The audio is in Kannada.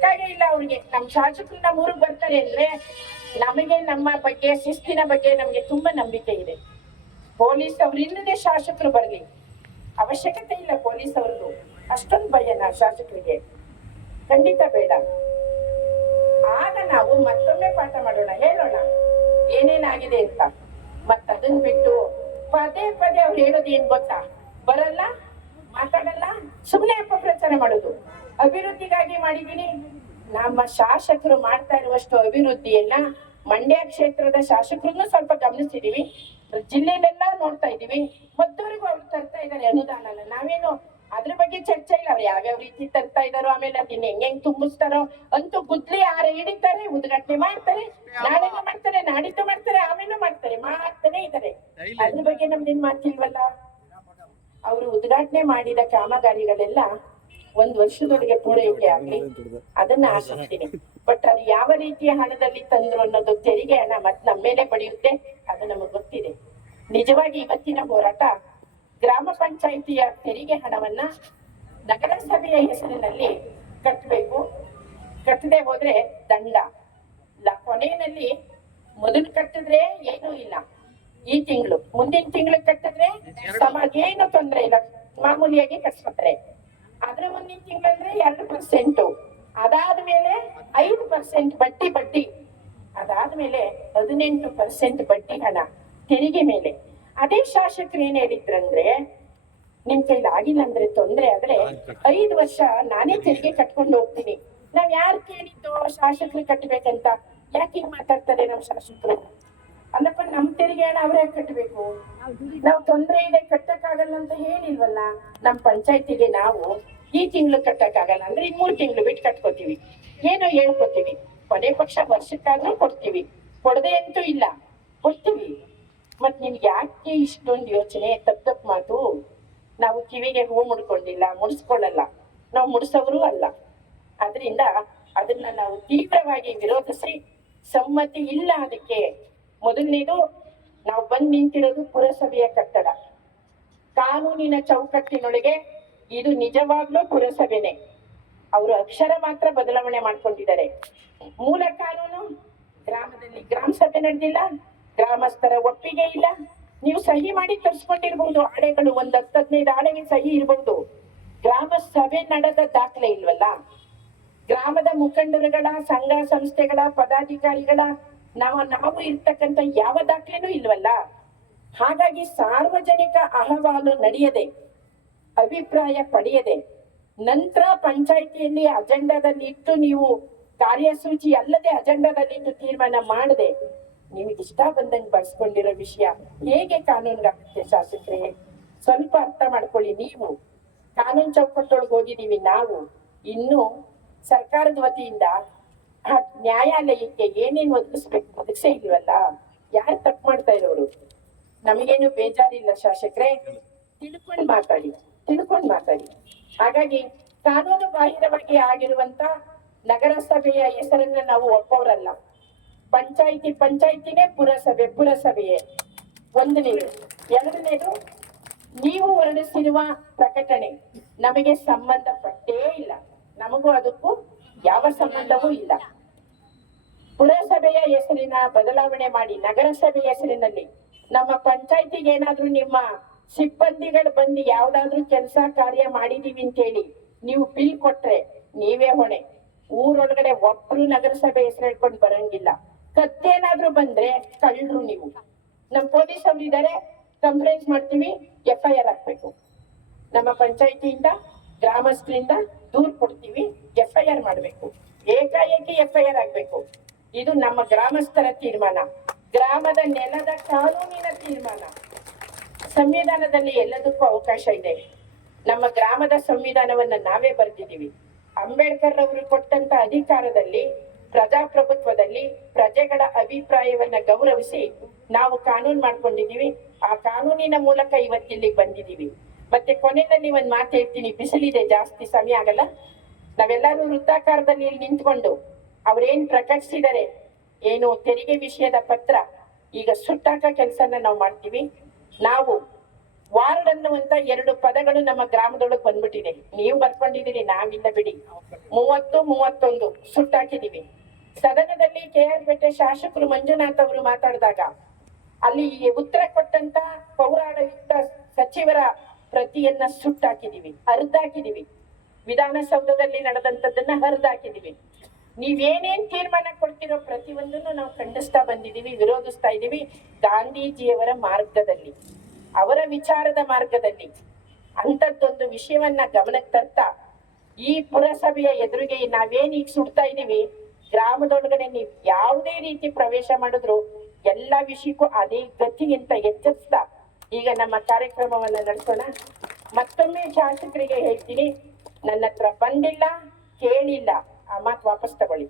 ಬೇಕಾಗೇ ಇಲ್ಲ ಅವ್ರಿಗೆ. ನಮ್ಮ ಶಾಸಕರು ನಮ್ಮ ಊರಿಗೆ ಬರ್ತಾರೆ ಅಂದ್ರೆ ನಮಗೆ ನಮ್ಮ ಬಗ್ಗೆ ಶಿಸ್ತಿನ ಬಗ್ಗೆ ನಮಗೆ ತುಂಬಾ ನಂಬಿಕೆ ಇದೆ. ಪೊಲೀಸ್ ಅವ್ರು ಇಲ್ಲದೆ ಶಾಸಕರು ಬರ್ಲಿ, ಅವಶ್ಯಕತೆ ಇಲ್ಲ ಪೊಲೀಸ್ ಅವ್ರದ್ದು. ಅಷ್ಟೊಂದು ಭಯನ ಶಾಸಕರಿಗೆ? ಖಂಡಿತ ಬೇಡ. ಆಗ ನಾವು ಮತ್ತೊಮ್ಮೆ ಪಾಠ ಮಾಡೋಣ, ಹೇಳೋಣ ಏನೇನಾಗಿದೆ ಅಂತ. ಅದನ್ನ ಬಿಟ್ಟು ಪದೇ ಪದೇ ಅವ್ರು ಹೇಳೋದು ಏನ್ ಗೊತ್ತಾ, ಬರಲ್ಲ, ಮಾತಾಡಲ್ಲ, ಸುಮ್ಮನೆ ಅಪಪ್ರಚಾರ ಮಾಡೋದು. ಅಭಿವೃದ್ಧಿಗಾಗಿ ಮಾಡಿದೀನಿ. ನಮ್ಮ ಶಾಸಕರು ಮಾಡ್ತಾ ಇರುವಷ್ಟು ಅಭಿವೃದ್ಧಿಯನ್ನ ಮಂಡ್ಯ ಕ್ಷೇತ್ರದ ಶಾಸಕರನ್ನು ಸ್ವಲ್ಪ ಗಮನಿಸಿದೀವಿ, ಜಿಲ್ಲೆಯಲ್ಲೆಲ್ಲ ನೋಡ್ತಾ ಇದೀವಿ. ಮತ್ತವರಿಗೂ ಅವ್ರು ತರ್ತಾ ಇದಾರೆ ಅನುದಾನನ. ನಾವೇನು ಅದ್ರ ಬಗ್ಗೆ ಚರ್ಚೆ ಇಲ್ಲ. ಅವ್ರು ಯಾವ್ಯಾವ ರೀತಿ ತರ್ತಾ ಇದಾರೋ, ಆಮೇಲೆ ಅದನ್ನ ಹೆಂಗ್ ತುಂಬಿಸ್ತಾರೋ ಅಂತೂ ಗುದ್ಲಿ ಆರ ಹಿಡಿತಾರೆ, ಉದ್ಘಾಟನೆ ಮಾಡ್ತಾರೆ, ನಾಳೆನೂ ಮಾಡ್ತಾರೆ, ನಾಡಿದ್ದು ಮಾಡ್ತಾರೆ, ಆಮೇಲೆ ಮಾಡ್ತಾನೆ ಇದಾರೆ. ಅದ್ರ ಬಗ್ಗೆ ನಮ್ದೇನ್ ಮಾತಿಲ್ವಲ್ಲ. ಅವರು ಉದ್ಘಾಟನೆ ಮಾಡಿದ ಕಾಮಗಾರಿಗಳೆಲ್ಲ 1 ವರ್ಷದೊಳಗೆ ಪೂರೈಕೆ ಆಗ್ಲಿ, ಅದನ್ನ ಆಶಿಸ್ತೀನಿ. ಬಟ್ ಅದು ಯಾವ ರೀತಿಯ ಹಣದಲ್ಲಿ ತಂದ್ರು ಅನ್ನೋದು ತೆರಿಗೆ ಹಣ ಮತ್ ನಮ್ಮ ಮೇಲೆ ಪಡೆಯುತ್ತೆ, ಅದು ನಮಗ್ ಗೊತ್ತಿದೆ. ನಿಜವಾಗಿ ಇವತ್ತಿನ ಹೋರಾಟ ಗ್ರಾಮ ಪಂಚಾಯಿತಿಯ ತೆರಿಗೆ ಹಣವನ್ನ ನಗರಸಭೆಯ ಹೆಸರಿನಲ್ಲಿ ಕಟ್ಟಬೇಕು. ಕಟ್ಟದೆ ಹೋದ್ರೆ ದಂಡ. ಕೊನೆಯಲ್ಲಿ ಮೊದಲು ಕಟ್ಟಿದ್ರೆ ಏನೂ ಇಲ್ಲ, ಈ ತಿಂಗಳು ಮುಂದಿನ ತಿಂಗಳು ಕಟ್ಟಿದ್ರೆ ಸಮಾಜ ಏನು ತೊಂದ್ರೆ ಇಲ್ಲ, ಮಾಮೂಲಿಯಾಗಿ ಕಟ್ಸ್ಕೊತಾರೆ. ಆದ್ರೆ ಮುಂದಿನ ತಿಂಗಳಂದ್ರೆ 2%, ಅದಾದ್ಮೇಲೆ 5% ಬಡ್ಡಿ, ಅದಾದ್ಮೇಲೆ 18% ಬಡ್ಡಿ ಹಣ ತೆರಿಗೆ ಮೇಲೆ. ಅದೇ ಶಾಸಕರು ಏನ್ ಹೇಳಿದ್ರಂದ್ರೆ, ನಿಮ್ ಕೈಲಿ ಆಗಿಲ್ಲ ಅಂದ್ರೆ ತೊಂದ್ರೆ ಆದ್ರೆ 5 ವರ್ಷ ನಾನೇ ತೆರಿಗೆ ಕಟ್ಕೊಂಡು ಹೋಗ್ತೀನಿ. ನಾವ್ ಯಾರು ಕೇಳಿದ್ದು ಶಾಸಕರು ಕಟ್ಬೇಕಂತ? ಯಾಕೆ ಹಿಂಗ್ ಮಾತಾಡ್ತಾರೆ ನಮ್ ಶಾಸಕರು? ಅಲ್ಲಪ್ಪ, ನಮ್ ತೆರಿಗೆ ಹಣ ಅವ್ರೇ ಕಟ್ಟಬೇಕು. ನಾವ್ ತೊಂದ್ರೆ ಇದೆ ಕಟ್ಟಕ್ಕಾಗಲ್ಲ ಅಂತ ಹೇಳಿಲ್ವಲ್ಲ. ನಮ್ ಪಂಚಾಯತಿಗೆ ನಾವು ಈ ತಿಂಗಳು ಕಟ್ಟಕ್ಕಾಗಲ್ಲ ಅಂದ್ರೆ 3 ತಿಂಗಳು ಬಿಟ್ಟು ಕಟ್ಕೋತೀವಿ, ಏನೋ ಹೇಳ್ಕೊತೀವಿ. ಕೊನೆ ಪಕ್ಷ ವರ್ಷಕ್ಕಾದ್ರೂ ಕೊಡ್ತೀವಿ, ಕೊಡದೆ ಅಂತೂ ಇಲ್ಲ, ಕೊಡ್ತೀವಿ. ಮತ್ ನಿಮ್ಗೆ ಯಾಕೆ ಇಷ್ಟೊಂದು ಯೋಚನೆ? ತಪ್ಪು ಮಾತು. ನಾವು ಕಿವಿಗೆ ಹೂ ಮುಡ್ಕೊಂಡಿಲ್ಲ, ಮುಡಿಸ್ಕೊಳ್ಳಲ್ಲ, ನಾವು ಮುಡಿಸೋರು ಅಲ್ಲ. ಅದರಿಂದ ಅದನ್ನ ನಾವು ತೀವ್ರವಾಗಿ ವಿರೋಧಿಸಿ, ಸಮ್ಮತಿ ಇಲ್ಲ ಅದಕ್ಕೆ. ಮೊದಲನೇದು, ನಾವು ಬಂದ್ ನಿಂತಿರೋದು ಪುರಸಭೆಯ ಕಟ್ಟಡ, ಕಾನೂನಿನ ಚೌಕಟ್ಟಿನೊಳಗೆ. ಇದು ನಿಜವಾಗ್ಲೂ ಪುರಸಭೆನೆ. ಅವರು ಅಕ್ಷರ ಮಾತ್ರ ಬದಲಾವಣೆ ಮಾಡ್ಕೊಂಡಿದ್ದಾರೆ. ಮೂಲ ಕಾನೂನು ಗ್ರಾಮದಲ್ಲಿ ಗ್ರಾಮ ಸಭೆ ನಡೆದಿಲ್ಲ, ಗ್ರಾಮಸ್ಥರ ಒಪ್ಪಿಗೆ ಇಲ್ಲ. ನೀವು ಸಹಿ ಮಾಡಿ ತರಿಸ್ಕೊಂಡಿರ್ಬಹುದು ಆಳೆಗಳು, 10-15 ಆಳೆಗೆ ಸಹಿ ಇರ್ಬಹುದು. ಗ್ರಾಮ ಸಭೆ ನಡೆದ ದಾಖಲೆ ಇಲ್ವಲ್ಲ. ಗ್ರಾಮದ ಮುಖಂಡರುಗಳ ಸಂಘ ಸಂಸ್ಥೆಗಳ ಪದಾಧಿಕಾರಿಗಳ ನಾವು ಇರ್ತಕ್ಕಂಥ ಯಾವ ದಾಖಲೆನೂ ಇಲ್ವಲ್ಲ. ಹಾಗಾಗಿ ಸಾರ್ವಜನಿಕ ಅಹವಾಲು ನಡೆಯದೆ, ಅಭಿಪ್ರಾಯ ಪಡೆಯದೆ, ನಂತರ ಪಂಚಾಯಿತಿಯಲ್ಲಿ ಅಜೆಂಡಾದಲ್ಲಿ ಇಟ್ಟು, ನೀವು ಕಾರ್ಯಸೂಚಿ ಅಲ್ಲದೆ ಅಜೆಂಡಾದಲ್ಲಿ ಇಟ್ಟು ತೀರ್ಮಾನ ಮಾಡದೆ, ನಿಮಗೆ ಇಷ್ಟ ಬಂದಂಗೆ ಬಳಸ್ಕೊಂಡಿರೋ ವಿಷಯ ಹೇಗೆ ಕಾನೂನಿಗಾಗುತ್ತೆ? ಶಾಸಕರೇ, ಸ್ವಲ್ಪ ಅರ್ಥ ಮಾಡ್ಕೊಳ್ಳಿ. ನೀವು ಕಾನೂನು ಚೌಕಟ್ಟೊಳಗೆ ಹೋಗಿದೀವಿ ನಾವು. ಇನ್ನು ಸರ್ಕಾರದ ವತಿಯಿಂದ ನ್ಯಾಯಾಲಯಕ್ಕೆ ಏನೇನು ಒದಗಿಸೇ ಇಲ್ವಲ್ಲ. ಯಾರು ತಪ್ಪು ಮಾಡ್ತಾ ಇರೋರು? ನಮಗೇನು ಬೇಜಾರಿಲ್ಲ ಶಾಸಕರೇ, ತಿಳ್ಕೊಂಡ್ ಮಾತಾಡಿ. ಹಾಗಾಗಿ ಕಾನೂನು ಬಾಹಿರವಾಗಿ ಆಗಿರುವಂತ ನಗರಸಭೆಯ ಹೆಸರನ್ನ ನಾವು ಒಪ್ಪೋರಲ್ಲ. ಪಂಚಾಯಿತಿನೇ ಪುರಸಭೆಯೇ. 1ನೇದು. 2ನೇದು, ನೀವು ಹೊರಡಿಸಿರುವ ಪ್ರಕಟಣೆ ನಮಗೆ ಸಂಬಂಧಪಟ್ಟೇ ಇಲ್ಲ. ನಮಗೂ ಅದಕ್ಕೂ ಯಾವ ಸಂಬಂಧವೂ ಇಲ್ಲ. ಪುರಸಭೆಯ ಹೆಸರಿನ ಬದಲಾವಣೆ ಮಾಡಿ ನಗರಸಭೆಯ ಹೆಸರಿನಲ್ಲಿ ನಮ್ಮ ಪಂಚಾಯಿತಿಗೆ ಏನಾದ್ರೂ ನಿಮ್ಮ ಸಿಬ್ಬಂದಿಗಳು ಬಂದು ಯಾವ್ದಾದ್ರು ಕೆಲಸ ಕಾರ್ಯ ಮಾಡಿದೀವಿ ಅಂತೇಳಿ ನೀವು ಬಿಲ್ ಕೊಟ್ರೆ ನೀವೇ ಹೊಣೆ. ಊರೊಳಗಡೆ ಒಬ್ರು ನಗರಸಭೆ ಹೆಸರು ಹೇಳ್ಕೊಂಡು ಬರಂಗಿಲ್ಲ. ಕತ್ತೇನಾದ್ರೂ ಬಂದ್ರೆ ಕಳ್ಳರು ನೀವು. ನಮ್ ಪೊಲೀಸ್ ಅವ್ರು ಇದಾರೆ, ಕಂಪ್ಲೇಂಟ್ ಮಾಡ್ತೀವಿ, FIR ಹಾಕ್ಬೇಕು. ನಮ್ಮ ಪಂಚಾಯಿತಿಯಿಂದ ಗ್ರಾಮಸ್ಥರಿಂದ ದೂರ್ ಕೊಡ್ತೀವಿ, FIR ಮಾಡ್ಬೇಕು. ಏಕಾಏಕಿ FIR ಆಗ್ಬೇಕು. ಇದು ನಮ್ಮ ಗ್ರಾಮಸ್ಥರ ತೀರ್ಮಾನ, ಗ್ರಾಮದ ನೆಲದ ಕಾನೂನಿನ ತೀರ್ಮಾನ. ಸಂವಿಧಾನದಲ್ಲಿ ಎಲ್ಲದಕ್ಕೂ ಅವಕಾಶ ಇದೆ. ನಮ್ಮ ಗ್ರಾಮದ ಸಂವಿಧಾನವನ್ನ ನಾವೇ ಬರೆದಿದ್ದೀವಿ. ಅಂಬೇಡ್ಕರ್ ಅವರು ಕೊಟ್ಟಂತ ಅಧಿಕಾರದಲ್ಲಿ, ಪ್ರಜಾಪ್ರಭುತ್ವದಲ್ಲಿ ಪ್ರಜೆಗಳ ಅಭಿಪ್ರಾಯವನ್ನ ಗೌರವಿಸಿ ನಾವು ಕಾನೂನು ಮಾಡ್ಕೊಂಡಿದೀವಿ. ಆ ಕಾನೂನಿನ ಮೂಲಕ ಇವತ್ತಿಲ್ಲಿ ಬಂದಿದೀವಿ. ಮತ್ತೆ ಕೊನೆಯಲ್ಲಿ ಒಂದ್ ಮಾತು ಹೇಳ್ತೀನಿ, ಬಿಸಿಲಿದೆ, ಜಾಸ್ತಿ ಸಮಯ ಆಗಲ್ಲ. ನಾವೆಲ್ಲರೂ ವೃತ್ತಾಕಾರದಲ್ಲಿ ಇಲ್ಲಿ ನಿಂತ್ಕೊಂಡು ಅವ್ರೇನ್ ಪ್ರಕಟಿಸಿದರೆ ಏನು ತೆರಿಗೆ ವಿಷಯದ ಪತ್ರ, ಈಗ ಸುಟ್ಟಾಕ ಕೆಲಸನ ನಾವು ಮಾಡ್ತೀವಿ. ನಾವು ವಾರ್ಡ್ ಅನ್ನುವಂತ 2 ಪದಗಳು ನಮ್ಮ ಗ್ರಾಮದೊಳಗೆ ಬಂದ್ಬಿಟ್ಟಿದೆ. ನೀವು ಬರ್ಕೊಂಡಿದ್ದೀರಿ, ನಾವಿಲ್ಲ ಬಿಡಿ. 30, 31 ಸುಟ್ಟಾಕಿದೀವಿ. ಸದನದಲ್ಲಿ KR ಪೇಟೆ ಶಾಸಕರು ಮಂಜುನಾಥ್ ಅವರು ಮಾತಾಡಿದಾಗ ಅಲ್ಲಿ ಉತ್ತರ ಕೊಟ್ಟಂತ ಪೌರಾಡಳಿತ ಸಚಿವರ ಪ್ರತಿಯನ್ನ ಸುಟ್ಟಾಕಿದೀವಿ, ಹರಿದಾಕಿದೀವಿ. ವಿಧಾನಸೌಧದಲ್ಲಿ ನಡೆದಂತದ್ದನ್ನ ಹರಿದಾಕಿದೀವಿ. ನೀವೇನೇನ್ ತೀರ್ಮಾನ ಕೊಡ್ತಿರೋ ಪ್ರತಿಯೊಂದನ್ನು ನಾವು ಖಂಡಿಸ್ತಾ ಬಂದಿದೀವಿ, ವಿರೋಧಿಸ್ತಾ ಇದೀವಿ. ಗಾಂಧೀಜಿಯವರ ಮಾರ್ಗದಲ್ಲಿ, ಅವರ ವಿಚಾರದ ಮಾರ್ಗದಲ್ಲಿ ಅಂತದ್ದೊಂದು ವಿಷಯವನ್ನ ಗಮನಕ್ಕೆ ತರ್ತಾ ಈ ಪುರಸಭೆಯ ಎದುರಿಗೆ ನಾವೇನ್ ಈಗ ಸುಡ್ತಾ ಇದೀವಿ, ಗ್ರಾಮದೊಳಗಡೆ ನೀವು ಯಾವುದೇ ರೀತಿ ಪ್ರವೇಶ ಮಾಡಿದ್ರು ಎಲ್ಲಾ ವಿಷಯಕ್ಕೂ ಅದೇ ಗತಿಗಿಂತ ಎಚ್ಚರಿಸ್ತಾ ಈಗ ನಮ್ಮ ಕಾರ್ಯಕ್ರಮವನ್ನ ನಡೆಸೋಣ. ಮತ್ತೊಮ್ಮೆ ಶಾಸಕರಿಗೆ ಹೇಳ್ತೀನಿ, ನನ್ನ ಹತ್ರ ಬಂದಿಲ್ಲ, ಕೇಳಿಲ್ಲ, ಆ ಮಾತು ವಾಪಸ್ ತಗೊಳ್ಳಿ.